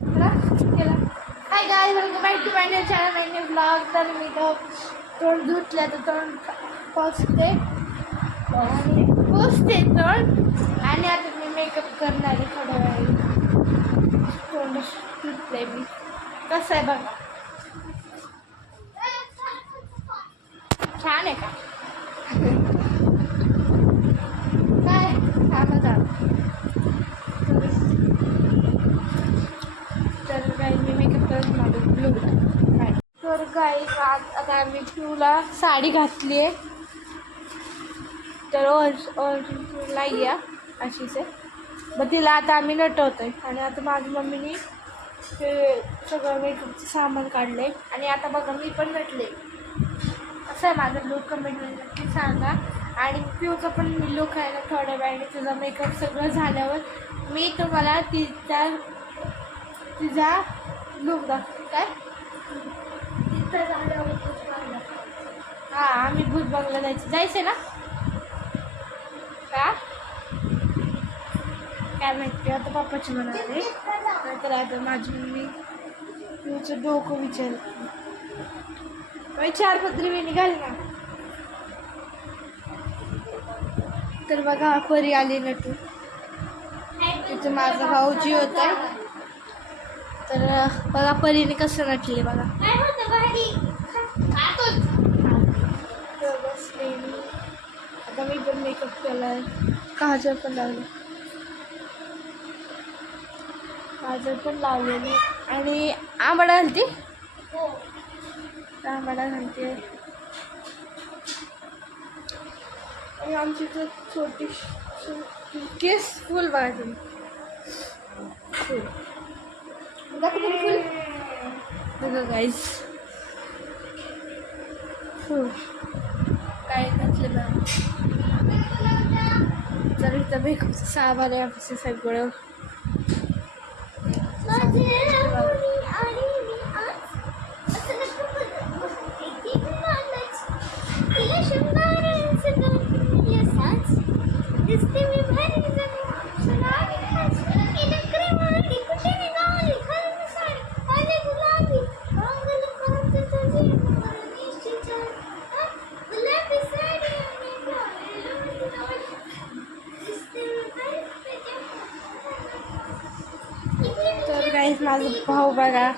Hi guy welcome back to my channel my new blog तर मी तो तोंड धुतलं तर तोंड पोचते. आणि पोचते तोंड. आणि आता मी मेकअप करणार आहे थोड्या वेळी तोंड धुतलंय मी. कसं आहे बघा? छान आहे का काय छानच आहे तर काही मी मेकअप करत माझं ब्लू तर काही आज आता आम्ही पिऊला साडी घातली आहे. तर ओरिजिनला या अशीच आहे मग तिला आता आम्ही नटवतो आहे आणि आता माझ्या मम्मीने ते सगळं मेकअपचं सामान काढलं आहे आणि आता बघा मी पण नटले असं आहे माझं लुक कमेंटमध्ये नक्की सांगा. आणि पिऊचा पण लुक आहे ना थोड्या वेळाने. तुझा मेकअप सगळं झाल्यावर मी तुम्हाला तिचा तिचा लुक दाखवते. काय तिथं झाल्यावर भूत बंगला. हा आम्ही भूत बंगला जायचं. जायचं ना? का? काय माहिती आता पप्पाची म्हणाले नाहीतर आता माझी मम्मी तुमचं डोकं विचारते बाई चार पत्री मी निघाली ना तर बघा परी आली नटू तिथं माझा भाऊजी होता. तर बघा परीने कसं नटले बघा. आता मी पण मेकअप केलाय. काजळ पण लावले. काजळ पण लावलेली. आणि आंबाडा घालते? आंबाडा घालते. आणि आमची तर छोटी केस फुल बघा तुम्ही. फुल. फुल. गाईस काय घातलं बघा तर इथं सहा सामान आहे आमचं सगळं. माझं भाऊ बघा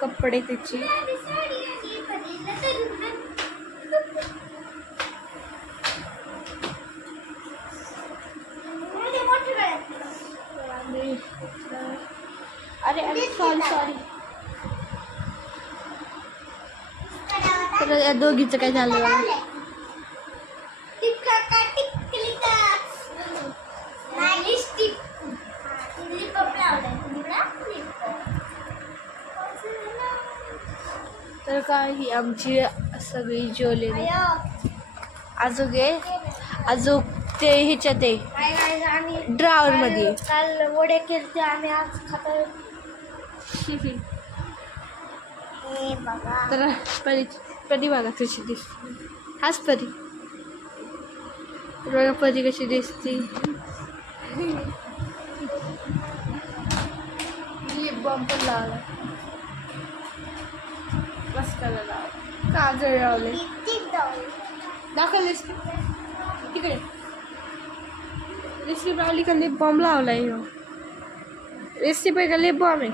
कपडे त्याची. अरे अरे सॉरी सॉरी तर या दोघीचं काय झालं? तर काय ही आमची सगळी ज्वेलरी अजून अजून ते ह्याच्यात आहे आम्ही ड्रावर मध्ये काल आज खाता तर परी. परी कशी दिसते. परी परी पण लावला मस्त लावला काजळ लावले दाखव लिपस्टिक तिकडे लिपस्टिक लावली का लिप बॉम्ब लावलाय ह्यो लिपस्टिक आहे का लिप बॉम्ब आहे.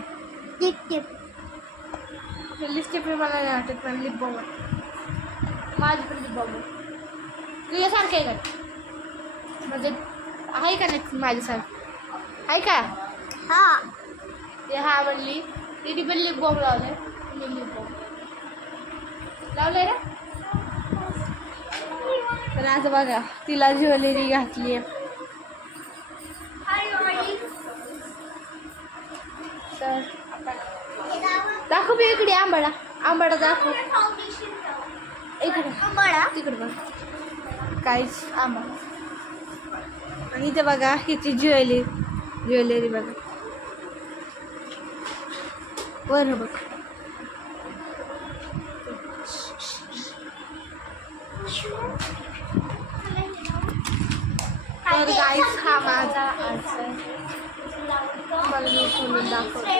लिपस्टिक मला नाही वाटत पण लिप बॉम्ब आहे. माझी पण लिप बॉम्ब आहे. तुझ्यासारखं आहे का? म्हणजे आहे का नाही माझ्यासारखं? आहे का? हा. ते हा म्हणली तिने पण लिप बॉम्ब लावलाय मी लिप बॉम्ब लावलंय ना तर आता बघा तिला ज्वेलरी घातली तर दाखव बी इकडे आंबाडा. आंबाडा दाखव. इकडे. तिकडे बघ. काहीच आंबाडा आणि इथे बघा हिची ज्वेलरी. ज्वेलरी बघा. बरं बघ. तर गाईस हा माझा आज मला मी खोलून दाखवतो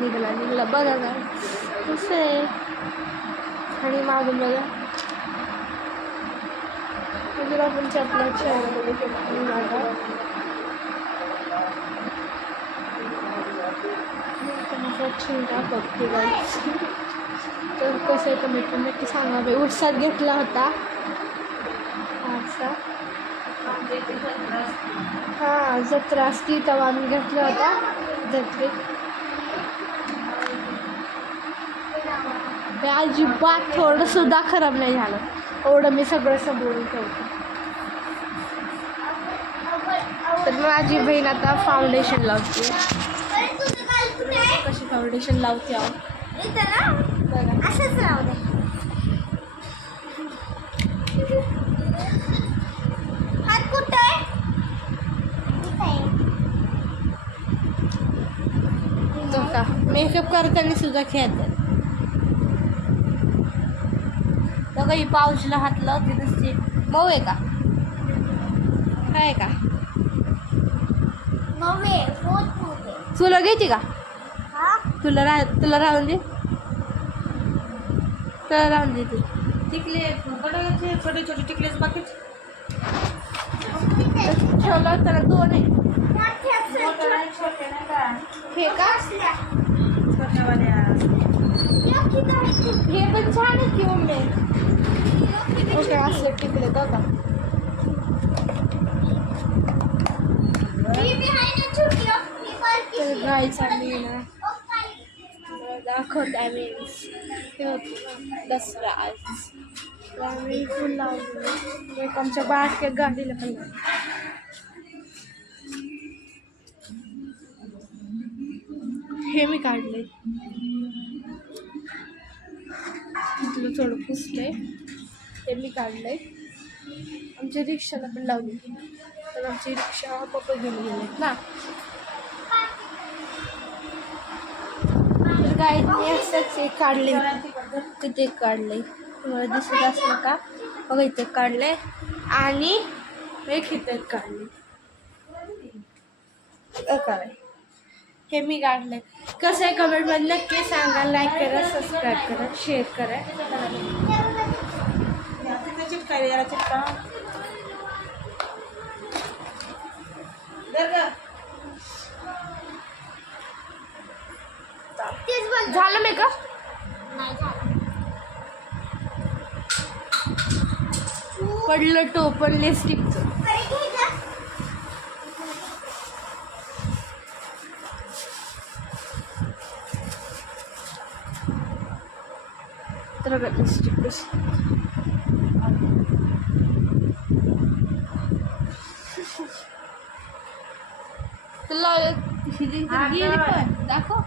निघला निघला. बघा ना. कसं आहे? आणि मागून बघा. जर आपण चपला शहरामध्ये चिंता बघते तर कसं आहे कमेंट नक्की सांगा मी उत्साह घेतला होता. असा हां जत्रा असती तेव्हा आम्ही घेतला होता. जत्रेत अजिबात थोडंसुद्धा खराब नाही झालं. एवढं मी सगळं समोरून ठेवतो. तर माझी बहीण आता फाउंडेशन लावते. कशी फाउंडेशन लावते असंच दे. हात कुठं आहे? का मेकअप करताना सुद्धा खेळतात. बघा ही पाऊसला हात लावते नसते मऊ आहे का? काय का? होत तुला घेते का? हा? तुला रा तुला राहून दे. तुला राहून दे तू. टिकले छोटे छोटे छोटे टिकलेच बाकी. ठेवला दोन आहे. मोठं नाही छोटे नाही का? हे का? छोट्यावाल्या. हे पण छान आहे की मम्मी ओके असं टिकले का? तर गायचा मी ना. दाखवत आहे मी दसरा आज. आम्ही फुल लावलो एक आमच्या बारक्या गाडीला पण हे मी काढले तिथलं थोडं पुसले ते मी काढले आमच्या रिक्षाला पण लावली. तर आमची रिक्षा पप्पा घेऊन गेलेत ना. तर असंच हे काढले. तिथे काढले. तुम्हाला दिसत असलं का? बघा इथे काढले आणि एक इथे काढले. काय हे मी काढले. कसं आहे कमेंटमध्ये नक्की सांगा. लाईक करा सबस्क्राईब करा शेअर करा तिथे चिटकायला याला चिटका दर ग. तेच बोल झालं मेकअप नाही झालं पडलं टोपण गं. तर बघा तुला तर गेली पण दाखव.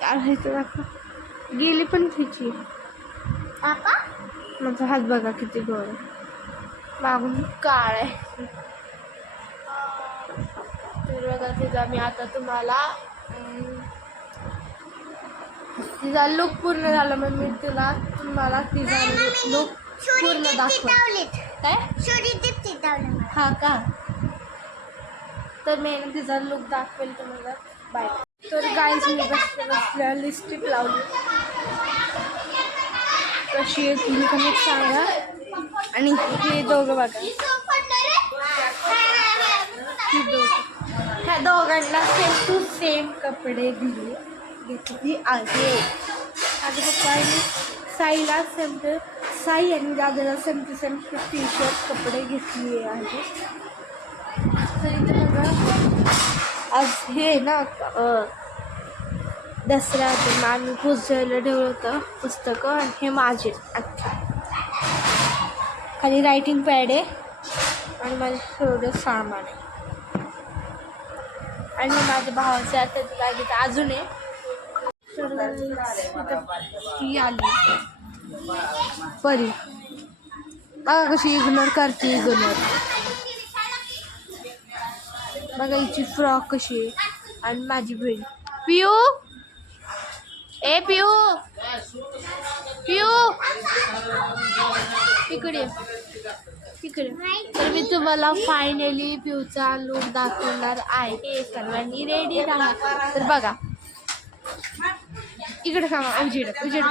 काय दाखव. गेली पण तिची. काका माझा हात बघा किती गोड आहे. मागून काळ आहे. तर बघा तिचा मी आता तुम्हाला तिचा लुक पूर्ण झाला मग मी तिला तुम्हाला तिचा लुक पूर्ण दाखव काय? छोटी टिप चितावली मला हा का? तर मी तिचा लुक दाखवेल तुम्हाला बाय तर गाईज मी बसल्या बसल्या लिपस्टिक लावली. कशी आहे तुम्ही कमेंट सांगा आणि हे दोघं बघा. ह्या दोघांना सेम टू सेम कपडे दिले. घेतली आहे. माझ्या पप्पाने साईला सेम टू साई आणि दादाला same to same T shirt कपडे घेतले आहे. तर इथे बघा. आज हे आहे ना दसरा मग आम्ही पुजायला ठेवलं होतं पुस्तकं आणि हे माझे अच्छा खाली रायटिंग पॅड आहे आणि माझे थोडं सामान आहे. आणि माझ्या भावाचे आता तुला तिथं अजून आहे. ती आली. परी. बघा कशी इग्नोर करते इग्नोर बघा हिची फ्रॉक कशी आहे. आणि माझी बहीण. पियू! ए पियू. पियू. इकडे इकडे तर मी तुम्हाला फायनली पिऊचा लुक दाखवणार आहे सर्वांनी. रेडी राहा. तर बघा. इकडे सांगा उजेड उजेड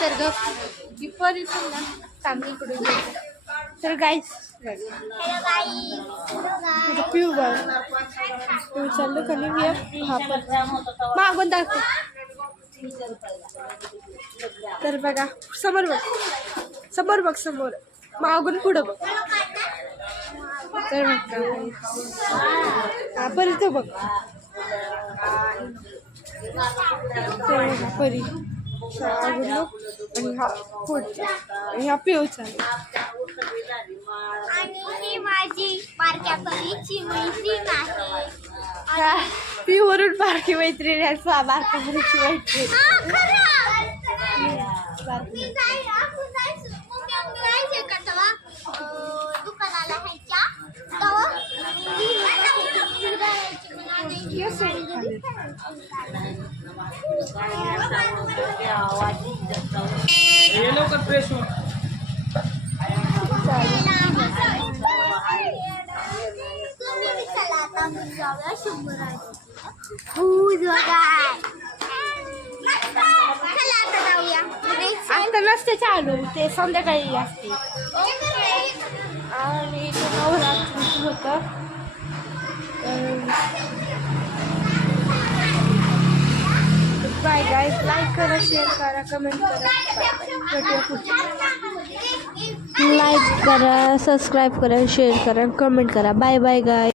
तर ग ती ना सांग इकडे तर गाईस हॅलो गाई विचारलं पिऊ मी हा पण. मागून दाखव. तर बघा समोर बघ. समोर बघ समोर. मागून पुढं बघ. तर बघ. परत बघ परी. मागून बघ आणि हा पुढचा आणि हा पिऊ चालू आणि ही माझी बारक्या परीची मैत्रीण आहे हा पिऊवरून बारकी मैत्रीण आहे बारकी मुलीची मैत्रीण हा खरं मी आपण मम्मी आम्ही का तेव्हा अं, दुकानाला ह्याच्या तेव्हा मी आता नसते चालू ते संध्याकाळी असते. ओके आणि इथं नवरात्रीचं होतं. बाय गाईज लाईक करा शेअर करा कमेंट करा. लाईक करा सबस्क्राईब करा शेअर करा कमेंट करा. Bye bye guy